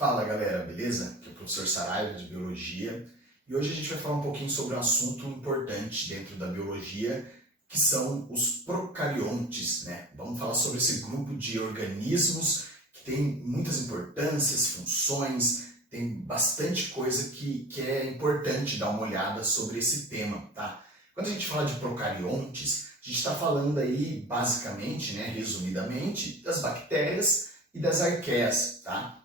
Fala galera, beleza? Aqui é o professor Saraiva de Biologia e hoje a gente vai falar um pouquinho sobre um assunto importante dentro da biologia, que são os procariontes, né? Vamos falar sobre esse grupo de organismos que tem muitas importâncias, funções, tem bastante coisa que é importante dar uma olhada sobre esse tema, tá? Quando a gente fala de procariontes, a gente está falando aí basicamente, né, resumidamente, das bactérias e das arqueias, tá?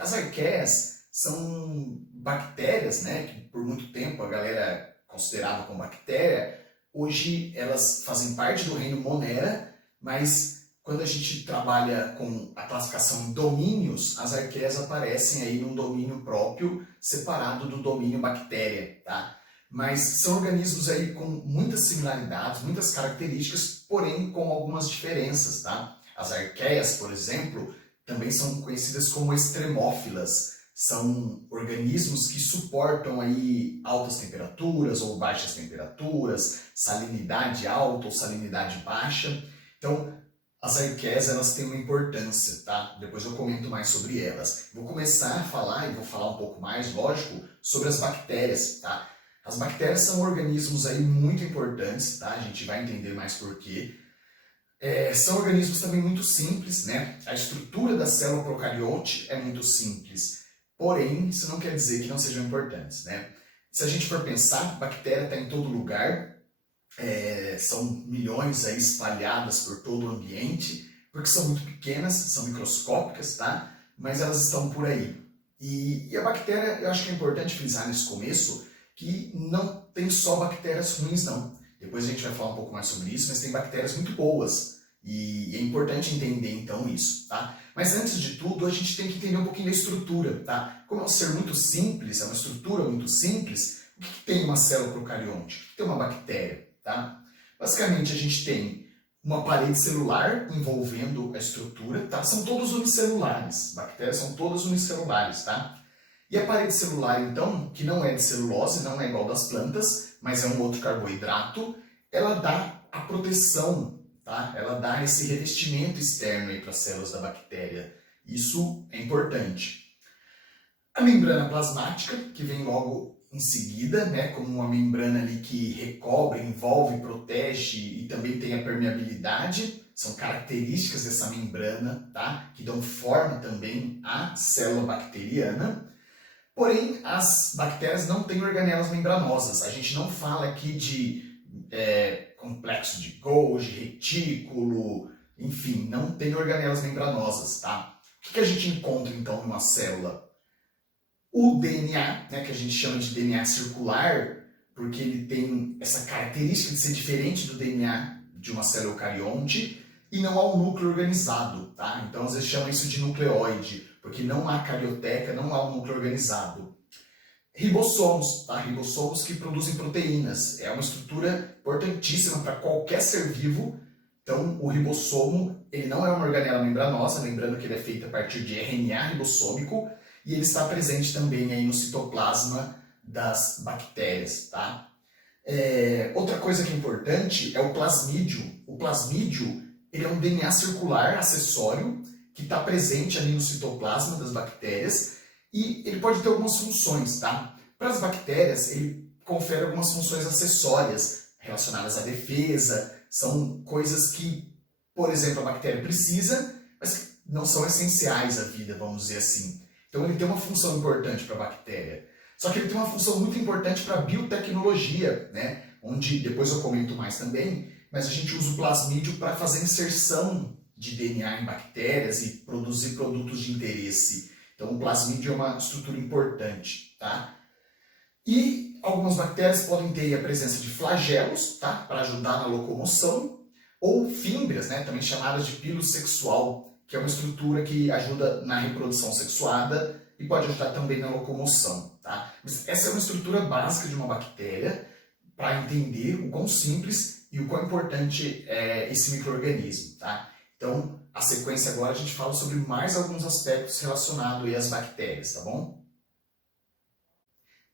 As arqueias são bactérias, né, que por muito tempo a galera considerava como bactéria. Hoje elas fazem parte do reino Monera, mas quando a gente trabalha com a classificação em domínios, as arqueias aparecem aí num domínio próprio, separado do domínio bactéria, tá? Mas são organismos aí com muitas similaridades, muitas características, porém com algumas diferenças, tá? As arqueias, por exemplo, também são conhecidas como extremófilas. São organismos que suportam aí altas temperaturas ou baixas temperaturas, salinidade alta ou salinidade baixa. Então, as arqueias, elas têm uma importância, tá? Depois eu comento mais sobre elas. Vou começar a falar, e vou falar um pouco mais, lógico, sobre as bactérias, tá? As bactérias são organismos aí muito importantes, tá? A gente vai entender mais por quê. São organismos também muito simples, né? A estrutura da célula procarionte é muito simples, porém, isso não quer dizer que não sejam importantes, né? Se a gente for pensar, bactéria está em todo lugar, são milhões aí espalhadas por todo o ambiente, porque são muito pequenas, são microscópicas, tá? Mas elas estão por aí. E a bactéria, eu acho que é importante frisar nesse começo que não tem só bactérias ruins, não. Depois a gente vai falar um pouco mais sobre isso, mas tem bactérias muito boas. E é importante entender, então, isso, tá? Mas antes de tudo, a gente tem que entender um pouquinho da estrutura, tá? Como é um ser muito simples, é uma estrutura muito simples, o que tem uma célula procarionte? O que tem uma bactéria, tá? Basicamente, a gente tem uma parede celular envolvendo a estrutura, tá? São todos unicelulares. Bactérias são todas unicelulares, tá? E a parede celular, então, que não é de celulose, não é igual das plantas, mas é um outro carboidrato, ela dá a proteção, tá? Ela dá esse revestimento externo para as células da bactéria. Isso é importante. A membrana plasmática, que vem logo em seguida, né, como uma membrana ali que recobre, envolve, protege e também tem a permeabilidade, são características dessa membrana, tá? Que dão forma também à célula bacteriana. Porém, as bactérias não têm organelas membranosas. A gente não fala aqui de complexo de Golgi, retículo, enfim, não tem organelas membranosas, tá? O que a gente encontra, então, numa célula? O DNA, né, que a gente chama de DNA circular, porque ele tem essa característica de ser diferente do DNA de uma célula eucarionte, e não há um núcleo organizado, tá? Então, às vezes chamam isso de nucleóide, porque não há carioteca, não há um núcleo organizado. Ribossomos, tá? Ribossomos que produzem proteínas. É uma estrutura importantíssima para qualquer ser vivo. Então, o ribossomo, ele não é uma organela membranosa, lembrando que ele é feito a partir de RNA ribossômico, e ele está presente também aí no citoplasma das bactérias, tá? Outra coisa que é importante é o plasmídio. O plasmídio, ele é um DNA circular acessório que está presente ali no citoplasma das bactérias e ele pode ter algumas funções, tá? Para as bactérias, ele confere algumas funções acessórias relacionadas à defesa, são coisas que, por exemplo, a bactéria precisa, mas que não são essenciais à vida, vamos dizer assim. Então ele tem uma função importante para a bactéria. Só que ele tem uma função muito importante para a biotecnologia, né? Onde, depois eu comento mais também, mas a gente usa o plasmídio para fazer inserção de DNA em bactérias e produzir produtos de interesse. Então o plasmídio é uma estrutura importante, tá? E algumas bactérias podem ter a presença de flagelos, tá? Para ajudar na locomoção, ou fímbrias, né? Também chamadas de pilo sexual, que é uma estrutura que ajuda na reprodução sexuada e pode ajudar também na locomoção, tá? Mas essa é uma estrutura básica de uma bactéria para entender o quão simples e o quão importante é esse micro-organismo, tá? Então, a sequência agora a gente fala sobre mais alguns aspectos relacionados às bactérias, tá bom?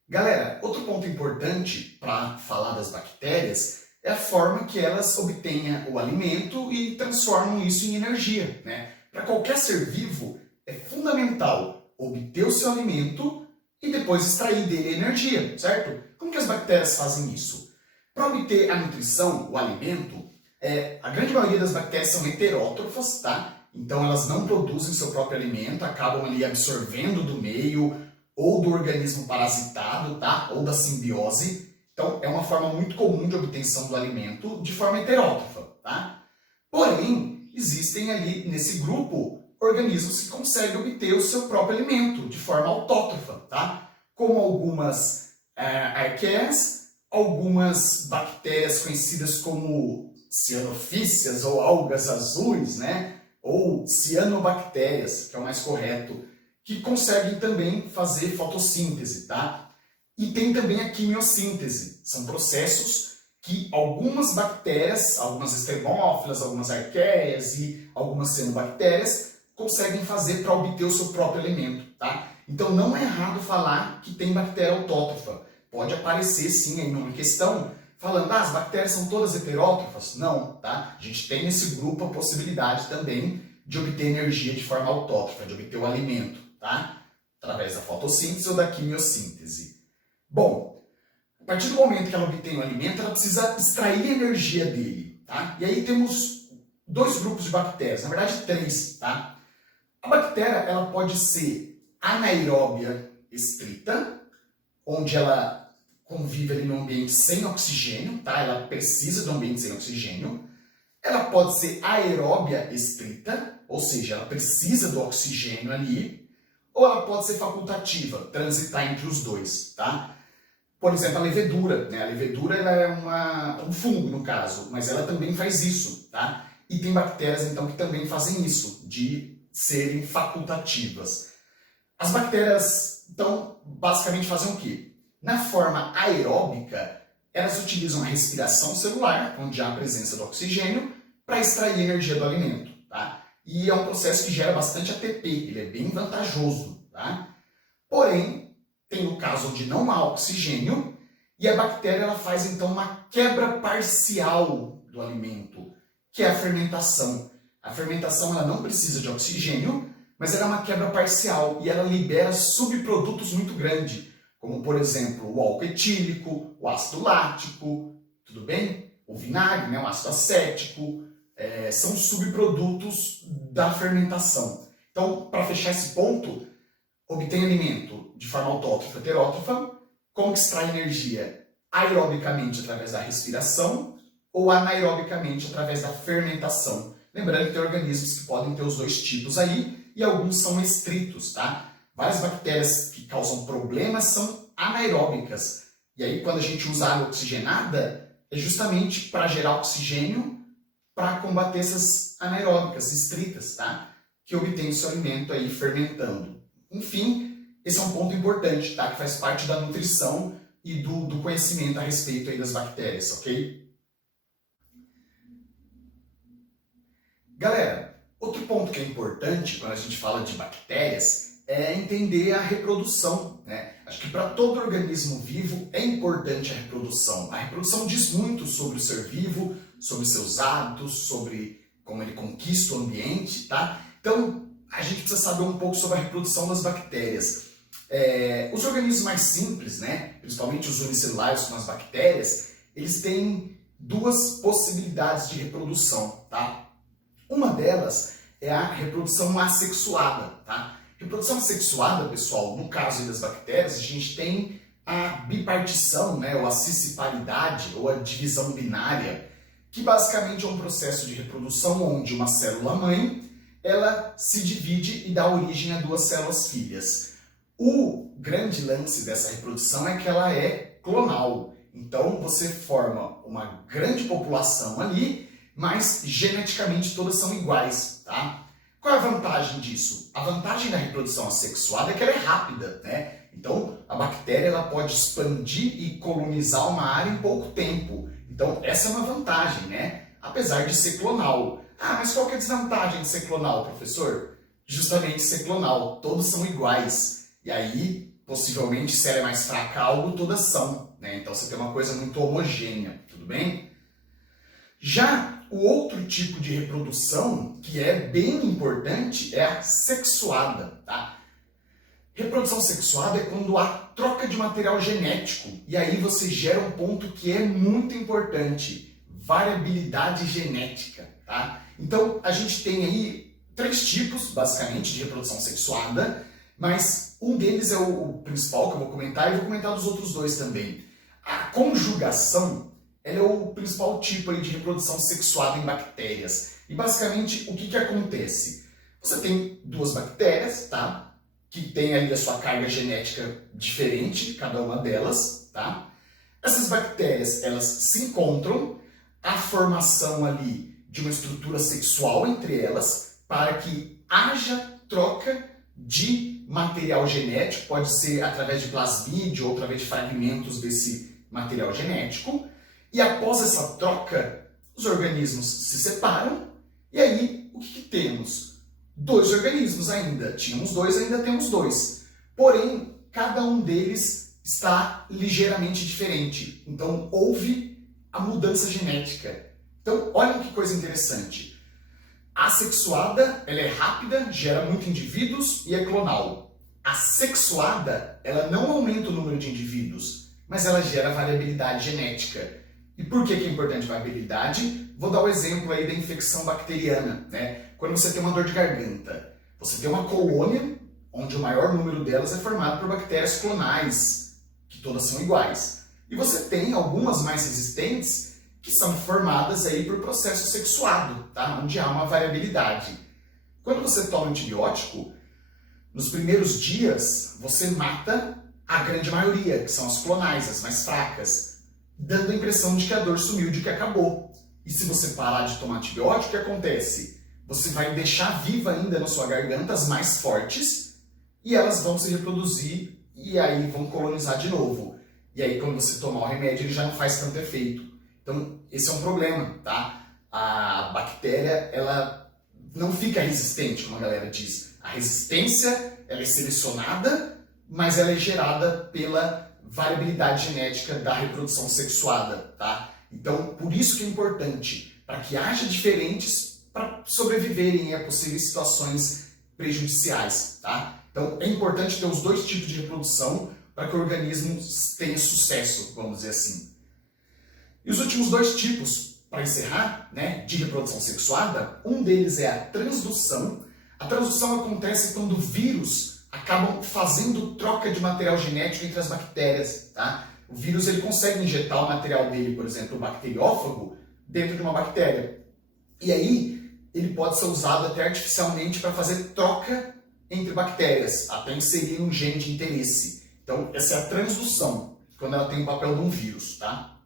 Galera, outro ponto importante para falar das bactérias é a forma que elas obtêm o alimento e transformam isso em energia, né? Para qualquer ser vivo, é fundamental obter o seu alimento e depois extrair dele energia, certo? Como que as bactérias fazem isso? Para obter a nutrição, o alimento, a grande maioria das bactérias são heterótrofas, tá? Então elas não produzem seu próprio alimento, acabam ali absorvendo do meio ou do organismo parasitado, tá? Ou da simbiose. Então é uma forma muito comum de obtenção do alimento de forma heterótrofa, tá? Porém, existem ali nesse grupo organismos que conseguem obter o seu próprio alimento de forma autótrofa, tá? Como algumas arqueias, algumas bactérias conhecidas como cianofícias ou algas azuis, né? Ou cianobactérias, que é o mais correto, que conseguem também fazer fotossíntese, tá? E tem também a quimiossíntese, são processos que algumas bactérias, algumas extremófilas, algumas arqueias e algumas cianobactérias conseguem fazer para obter o seu próprio alimento, tá? Então não é errado falar que tem bactéria autótrofa. Pode aparecer sim aí numa questão falando, as bactérias são todas heterótrofas? Não, tá? A gente tem nesse grupo a possibilidade também de obter energia de forma autótrofa, de obter o alimento, tá? Através da fotossíntese ou da quimiossíntese. Bom, a partir do momento que ela obtém o alimento, ela precisa extrair a energia dele, tá? E aí temos dois grupos de bactérias, na verdade 3, tá? A bactéria, ela pode ser anaeróbia estrita, onde ela convive ali num ambiente sem oxigênio, tá? Ela precisa de um ambiente sem oxigênio. Ela pode ser aeróbia estrita, ou seja, ela precisa do oxigênio ali, ou ela pode ser facultativa, transitar entre os dois, tá? Por exemplo, a levedura, né? A levedura ela é um fungo, no caso, mas ela também faz isso, tá? E tem bactérias, então, que também fazem isso, de serem facultativas. As bactérias, então, basicamente fazem o quê? Na forma aeróbica, elas utilizam a respiração celular, onde há a presença do oxigênio, para extrair energia do alimento, tá? E é um processo que gera bastante ATP, ele é bem vantajoso, tá? Porém, tem o caso onde não há oxigênio e a bactéria ela faz então uma quebra parcial do alimento, que é a fermentação. A fermentação ela não precisa de oxigênio, mas ela é uma quebra parcial e ela libera subprodutos muito grandes, como por exemplo o álcool etílico, o ácido lático, tudo bem? O vinagre, né? O ácido acético, são subprodutos da fermentação. Então, para fechar esse ponto, obtém alimento de forma autótrofa, heterótrofa, como que extrai energia? Aerobicamente através da respiração ou anaerobicamente através da fermentação. Lembrando que tem organismos que podem ter os dois tipos aí e alguns são estritos, tá? Várias bactérias que causam problemas são anaeróbicas. E aí quando a gente usa água oxigenada, é justamente para gerar oxigênio para combater essas anaeróbicas estritas, tá? Que obtém o seu alimento aí fermentando. Enfim, esse é um ponto importante, tá? Que faz parte da nutrição e do conhecimento a respeito aí das bactérias, ok? Galera, outro ponto que é importante quando a gente fala de bactérias é entender a reprodução, né? Acho que para todo organismo vivo é importante a reprodução. A reprodução diz muito sobre o ser vivo, sobre seus hábitos, sobre como ele conquista o ambiente, tá? Então, a gente precisa saber um pouco sobre a reprodução das bactérias. Os organismos mais simples, né? Principalmente os unicelulares como as bactérias, eles têm duas possibilidades de reprodução, tá? Uma delas é a reprodução assexuada, tá? Reprodução assexuada, pessoal, no caso das bactérias, a gente tem a bipartição, né, ou a cisciparidade, ou a divisão binária, que basicamente é um processo de reprodução onde uma célula-mãe ela se divide e dá origem a duas células filhas. O grande lance dessa reprodução é que ela é clonal. Então você forma uma grande população ali, mas geneticamente todas são iguais, tá? Qual é a vantagem disso? A vantagem da reprodução assexuada é que ela é rápida, né? Então a bactéria ela pode expandir e colonizar uma área em pouco tempo. Então essa é uma vantagem, né? Apesar de ser clonal. Mas qual que é a desvantagem de ser clonal, professor? Justamente ser clonal, todos são iguais. E aí, possivelmente, se ela é mais fraca algo, todas são, né? Então você tem uma coisa muito homogênea, tudo bem? Já o outro tipo de reprodução, que é bem importante, é a sexuada, tá? Reprodução sexuada é quando há troca de material genético. E aí você gera um ponto que é muito importante: variabilidade genética, tá? Então a gente tem aí 3 tipos, basicamente, de reprodução sexuada, mas um deles é o principal que eu vou comentar, e vou comentar dos outros 2 também. A conjugação, ela é o principal tipo aí de reprodução sexuada em bactérias. E basicamente, o que acontece? Você tem 2 bactérias, tá? Que tem ali a sua carga genética diferente, cada uma delas, tá? Essas bactérias, elas se encontram, a formação ali de uma estrutura sexual entre elas, para que haja troca de material genético, pode ser através de plasmídio ou através de fragmentos desse material genético, e após essa troca, os organismos se separam, e aí o que temos? 2 organismos ainda. Tínhamos 2, ainda temos 2. Porém, cada um deles está ligeiramente diferente. Então, houve a mudança genética. Então, olha que coisa interessante. A assexuada, ela é rápida, gera muitos indivíduos e é clonal. A sexuada, ela não aumenta o número de indivíduos, mas ela gera variabilidade genética. E por que é importante variabilidade? Vou dar o exemplo aí da infecção bacteriana, né? Quando você tem uma dor de garganta, você tem uma colônia onde o maior número delas é formado por bactérias clonais, que todas são iguais. E você tem algumas mais resistentes que são formadas aí por processo sexuado, tá? Onde há uma variabilidade. Quando você toma antibiótico, nos primeiros dias você mata a grande maioria, que são as clonais, as mais fracas, dando a impressão de que a dor sumiu, de que acabou. E se você parar de tomar antibiótico, o que acontece? Você vai deixar viva ainda na sua garganta as mais fortes e elas vão se reproduzir e aí vão colonizar de novo. E aí quando você tomar o remédio ele já não faz tanto efeito. Então esse é um problema, tá? A bactéria, ela não fica resistente, como a galera diz. A resistência, ela é selecionada, mas ela é gerada pela variabilidade genética da reprodução sexuada, tá? Então, por isso que é importante, para que haja diferentes para sobreviverem a possíveis situações prejudiciais, tá? Então, é importante ter os 2 tipos de reprodução para que o organismo tenha sucesso, vamos dizer assim. E os últimos 2 tipos, para encerrar, né, de reprodução sexuada, um deles é a transdução. A transdução acontece quando vírus acabam fazendo troca de material genético entre as bactérias, tá? O vírus ele consegue injetar o material dele, por exemplo, o bacteriófago, dentro de uma bactéria. E aí ele pode ser usado até artificialmente para fazer troca entre bactérias, até inserir um gene de interesse. Então, essa é a transdução, quando ela tem o papel de um vírus, tá?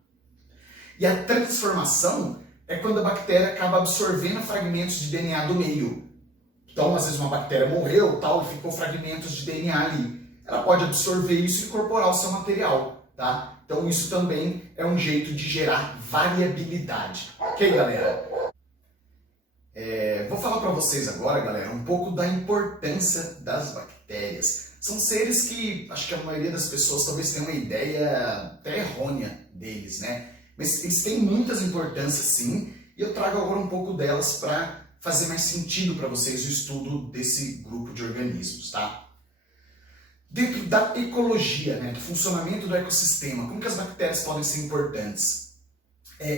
E a transformação é quando a bactéria acaba absorvendo fragmentos de DNA do meio. Então, às vezes uma bactéria morreu tal, e ficou fragmentos de DNA ali. Ela pode absorver isso e incorporar o seu material, tá? Então, isso também é um jeito de gerar variabilidade. Ok, galera? Vou falar para vocês agora, galera, um pouco da importância das bactérias. São seres que, acho que a maioria das pessoas talvez tenha uma ideia até errônea deles, né? Mas eles têm muitas importâncias, sim, e eu trago agora um pouco delas para fazer mais sentido para vocês o estudo desse grupo de organismos, tá? Dentro da ecologia, né, do funcionamento do ecossistema, como que as bactérias podem ser importantes?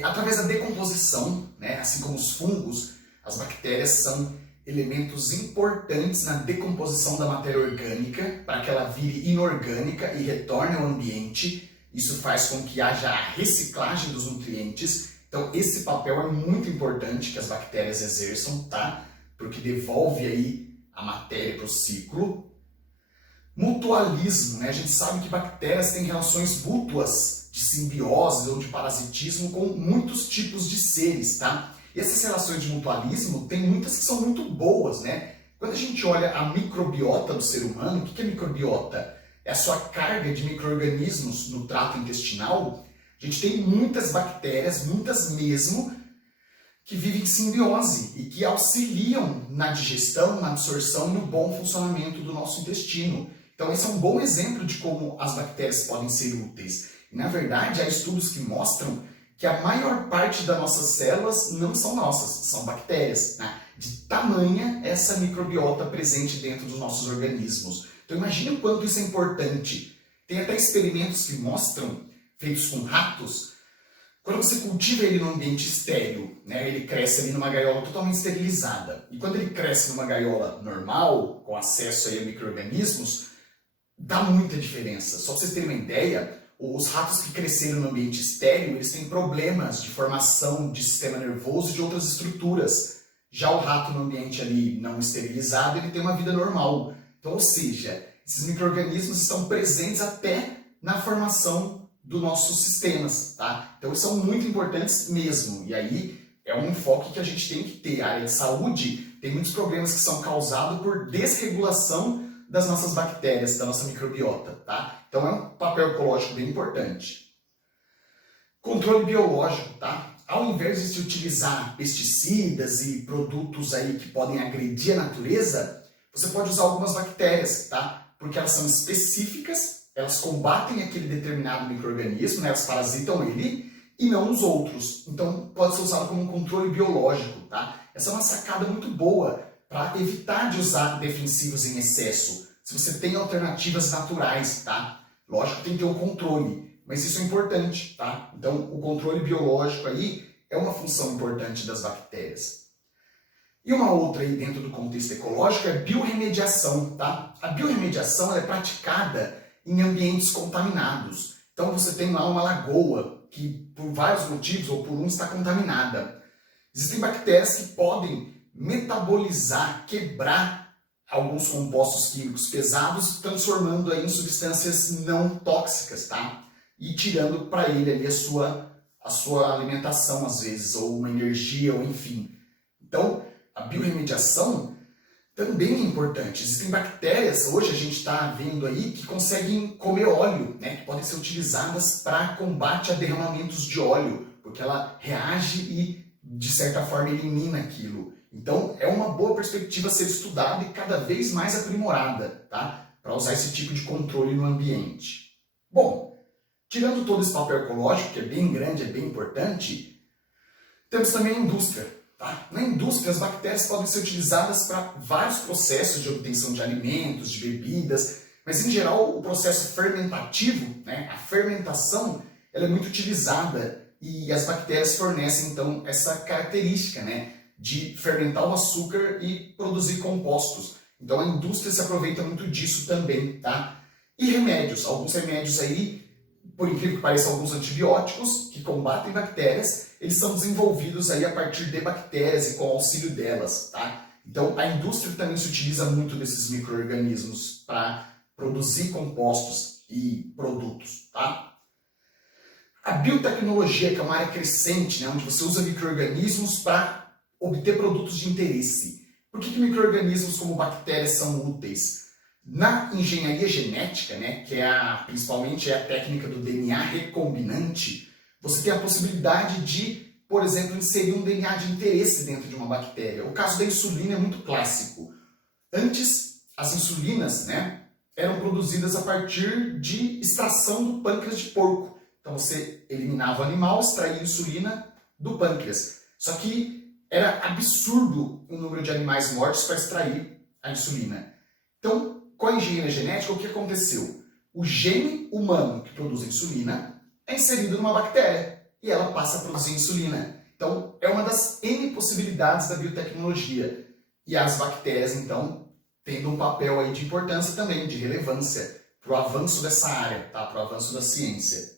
Através da decomposição, né, assim como os fungos, as bactérias são elementos importantes na decomposição da matéria orgânica para que ela vire inorgânica e retorne ao ambiente. Isso faz com que haja a reciclagem dos nutrientes. Então esse papel é muito importante que as bactérias exerçam, tá? Porque devolve aí a matéria para o ciclo. Mutualismo, né? A gente sabe que bactérias têm relações mútuas de simbiose ou de parasitismo com muitos tipos de seres, tá? E essas relações de mutualismo tem muitas que são muito boas, né? Quando a gente olha a microbiota do ser humano, o que é microbiota? É a sua carga de micro-organismos no trato intestinal. A gente tem muitas bactérias, muitas mesmo, que vivem em simbiose e que auxiliam na digestão, na absorção e no bom funcionamento do nosso intestino. Então esse é um bom exemplo de como as bactérias podem ser úteis. E na verdade há estudos que mostram que a maior parte das nossas células não são nossas, são bactérias, né? De tamanha essa microbiota presente dentro dos nossos organismos. Então imagine o quanto isso é importante. Tem até experimentos que mostram, feitos com ratos, quando você cultiva ele num ambiente estéril, né, ele cresce ali numa gaiola totalmente esterilizada. E quando ele cresce numa gaiola normal, com acesso aí a micro-organismos, dá muita diferença. Só para vocês terem uma ideia, os ratos que cresceram no ambiente estéril, eles têm problemas de formação de sistema nervoso e de outras estruturas. Já o rato no ambiente ali não esterilizado, ele tem uma vida normal. Então, ou seja, esses micro-organismos estão presentes até na formação dos nossos sistemas, tá? Então, eles são muito importantes mesmo. E aí, é um enfoque que a gente tem que ter. A área de saúde tem muitos problemas que são causados por desregulação das nossas bactérias, da nossa microbiota, tá? Então, é um papel ecológico bem importante. Controle biológico, tá? Ao invés de se utilizar pesticidas e produtos aí que podem agredir a natureza, você pode usar algumas bactérias, tá? Porque elas são específicas, elas combatem aquele determinado micro-organismo, né? Elas parasitam ele e não os outros. Então, pode ser usado como um controle biológico, tá? Essa é uma sacada muito boa para evitar de usar defensivos em excesso. Se você tem alternativas naturais, tá? Lógico que tem que ter um controle, mas isso é importante, tá? Então, o controle biológico aí é uma função importante das bactérias. E uma outra aí dentro do contexto ecológico é biorremediação, tá? A biorremediação ela é praticada em ambientes contaminados. Então, você tem lá uma lagoa que, por vários motivos, ou por um, está contaminada. Existem bactérias que podem metabolizar, quebrar alguns compostos químicos pesados, transformando aí em substâncias não tóxicas, tá? E tirando para ele ali a sua alimentação, às vezes, ou uma energia, ou enfim. Então, a biorremediação também é importante. Existem bactérias, hoje a gente está vendo aí, que conseguem comer óleo, né? Que podem ser utilizadas para combate a derramamentos de óleo, porque ela reage e, de certa forma, elimina aquilo. Então, é uma boa perspectiva a ser estudada e cada vez mais aprimorada, tá? Para usar esse tipo de controle no ambiente. Bom, tirando todo esse papel ecológico, que é bem grande, é bem importante, temos também a indústria. Tá? Na indústria, as bactérias podem ser utilizadas para vários processos de obtenção de alimentos, de bebidas, mas, em geral, o processo fermentativo, né? A fermentação, ela é muito utilizada e as bactérias fornecem, então, essa característica, né? De fermentar o açúcar e produzir compostos. Então a indústria se aproveita muito disso também, tá? E remédios, alguns remédios aí, por incrível que pareça, alguns antibióticos que combatem bactérias, eles são desenvolvidos aí a partir de bactérias e com o auxílio delas, tá? Então a indústria também se utiliza muito desses micro-organismos para produzir compostos e produtos, tá? A biotecnologia, que é uma área crescente, né, onde você usa micro-organismos para obter produtos de interesse. Por que micro-organismos como bactérias são úteis? Na engenharia genética, né, que principalmente é a técnica do DNA recombinante, você tem a possibilidade de, por exemplo, inserir um DNA de interesse dentro de uma bactéria. O caso da insulina é muito clássico. Antes, as insulinas, né, eram produzidas a partir de extração do pâncreas de porco. Então você eliminava o animal, extraía insulina do pâncreas. Só que era absurdo o número de animais mortos para extrair a insulina. Então, com a engenharia genética, o que aconteceu? O gene humano que produz a insulina é inserido numa bactéria e ela passa a produzir insulina. Então, é uma das N possibilidades da biotecnologia. E as bactérias, então, tendo um papel aí de importância também, de relevância para o avanço dessa área, tá? Para o avanço da ciência.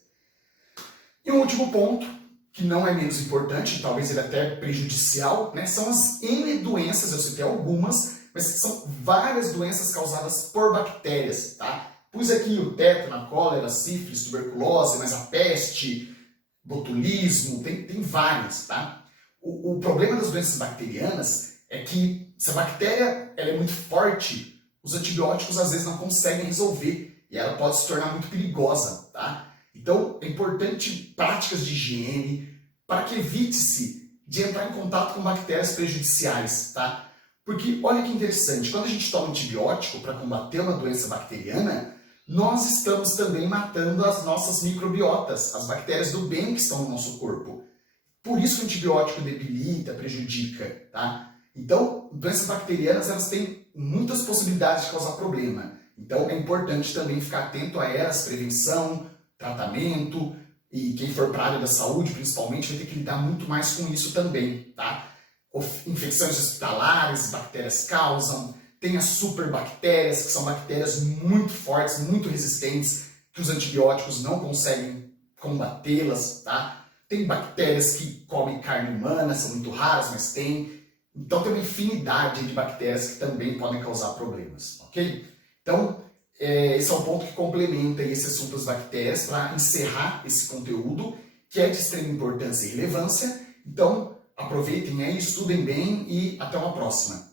E um último ponto, que não é menos importante, talvez ele até prejudicial, né? São as N doenças, eu citei algumas, mas são várias doenças causadas por bactérias, tá? Pus aqui o tétano, a cólera, sífilis, tuberculose, mas a peste, botulismo, tem várias, tá? O problema das doenças bacterianas é que se a bactéria ela é muito forte, os antibióticos às vezes não conseguem resolver e ela pode se tornar muito perigosa, tá? Então, é importante práticas de higiene para que evite-se de entrar em contato com bactérias prejudiciais, tá? Porque, olha que interessante, quando a gente toma antibiótico para combater uma doença bacteriana, nós estamos também matando as nossas microbiotas, as bactérias do bem que estão no nosso corpo. Por isso que o antibiótico debilita, prejudica, tá? Então, doenças bacterianas, elas têm muitas possibilidades de causar problema. Então é importante também ficar atento a elas, prevenção, tratamento, e quem for para a área da saúde, principalmente, vai ter que lidar muito mais com isso também, tá? Infecções hospitalares, bactérias causam, tem as superbactérias, que são bactérias muito fortes, muito resistentes, que os antibióticos não conseguem combatê-las, tá? Tem bactérias que comem carne humana, são muito raras, mas tem. Então tem uma infinidade de bactérias que também podem causar problemas, ok? Então, esse é um ponto que complementa esse assunto das bactérias para encerrar esse conteúdo, que é de extrema importância e relevância. Então, aproveitem aí, estudem bem e até uma próxima.